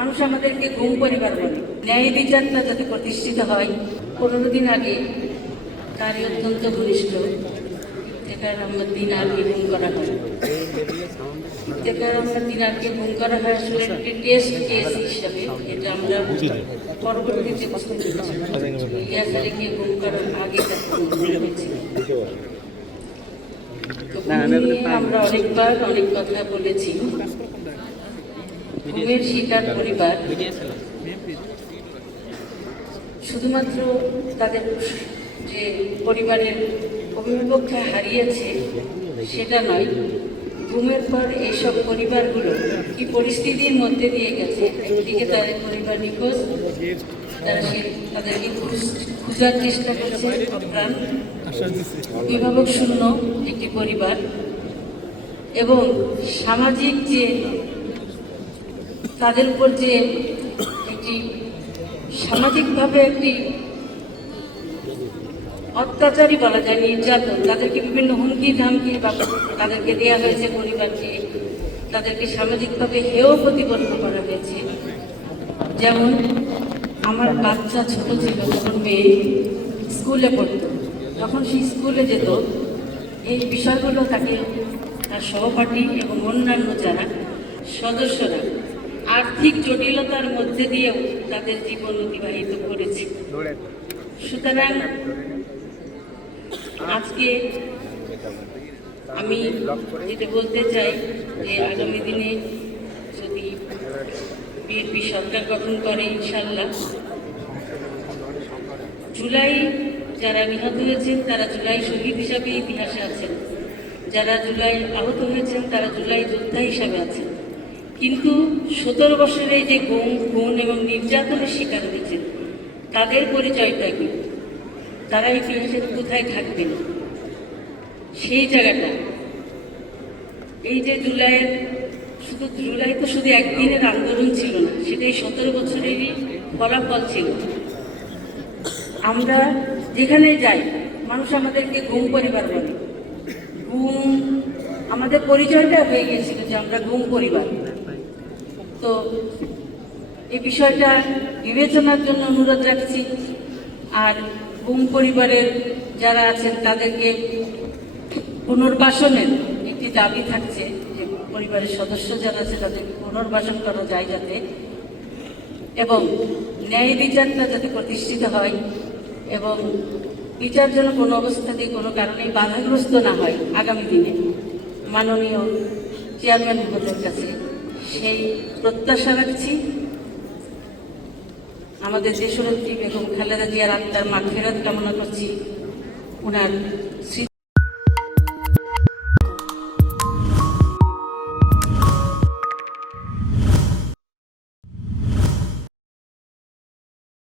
মানুষ আমাদেরকে গুম পরিবার বলে। ন্যায় বিচারটা যাতে প্রতিষ্ঠিত হয়। 15 দিন আগে তারই অত্যন্ত ঘনিষ্ঠ ইফতেখার আহমদ দিনারকে গুম করা হয়। ইফতেখার আহমদ দিনারকে গুম করা হয় আসলে একটি টেস্ট কেস হিসাবে, এটা আমরা পরবর্তীতে বুঝতে পেরেছি। ইলিয়াস আলীকে গুম করার আগে তাকে গুম করা হয়েছিল। আমরা অনেকবার অনেক কথা বলেছি। গুমের শিকার পরিবার শুধুমাত্র তাদের যে পরিবারের অভিভাবককে হারিয়েছে সেটা নয়, গুমের পর এইসব পরিবারগুলো কি পরিস্থিতির মধ্যে দিয়ে গেছে। একদিকে তাদের পরিবার নিখোঁজ, তারা তাদেরকে খোঁজার চেষ্টা করছে প্রাণ, অভিভাবক শূন্য একটি পরিবার, এবং সামাজিক যে তাদের উপর যে একটি সামাজিকভাবে একটি অত্যাচারই বলা যায়, নির্যাতন, তাদেরকে বিভিন্ন হুমকি ধামকি বা তাদেরকে দেওয়া হয়েছে, পরিবারকে তাদেরকে সামাজিকভাবে হেয় প্রতিপন্ন করা হয়েছে। যেমন আমার বাচ্চা ছোট ছিল, যখন মেয়ে স্কুলে পড়তো, তখন সেই স্কুলে যেত, এই বিষয়গুলো তাকে তার সহপাঠী এবং অন্যান্য যারা সদস্যরা আর্থিক জটিলতার মধ্যে দিয়েও তাদের জীবন অতিবাহিত করেছে। সুতরাং আজকে আমি যেটা বলতে চাই যে আগামী দিনে যদি বিএনপি সরকার গঠন করে, ইনশাল্লাহ জুলাই যারা নিহত হয়েছেন তারা জুলাই শহীদ হিসাবে ইতিহাসে আছেন, যারা জুলাই আহত হয়েছেন তারা জুলাই যোদ্ধা হিসাবে আছেন। কিন্তু 17 বছরে যে গুম এবং নির্যাতনের শিকার হয়েছেন তাদের পরিচয়টা কি, তারা ইতিহাসের কোথায় থাকবেন? সেই জায়গাটা, এই যে জুলাই তো শুধু একদিনের আন্দোলন ছিল না, সেটাই 17 বছরেরই ফলাফল ছিল। আমরা যেখানে যাই মানুষ আমাদেরকে গুম পরিবার বলে। গুম আমাদের পরিচয়টা হয়ে গিয়েছিল যে আমরা গুম পরিবার। তো এই বিষয়টা বিবেচনার জন্য অনুরোধ রাখছি। আর গুম পরিবারের যারা আছেন তাদেরকে পুনর্বাসনের একটি দাবি থাকছে, যে পরিবারের সদস্য যারা আছে তাদেরকে পুনর্বাসন করা যায় যাতে, এবং ন্যায় বিচারটা যাতে প্রতিষ্ঠিত হয়, এবং বিচার যেন কোনো অবস্থাতেই কোনো কারণেই বাধাগ্রস্ত না হয়। আগামী দিনে মাননীয় চেয়ারম্যান মহোদয়ের কাছে সেই প্রত্যাশা রাখছি। আমাদের দেশনেত্রী বেগম খালেদা জিয়ার আত্মার মাগফিরাত কামনা করছি। ওনার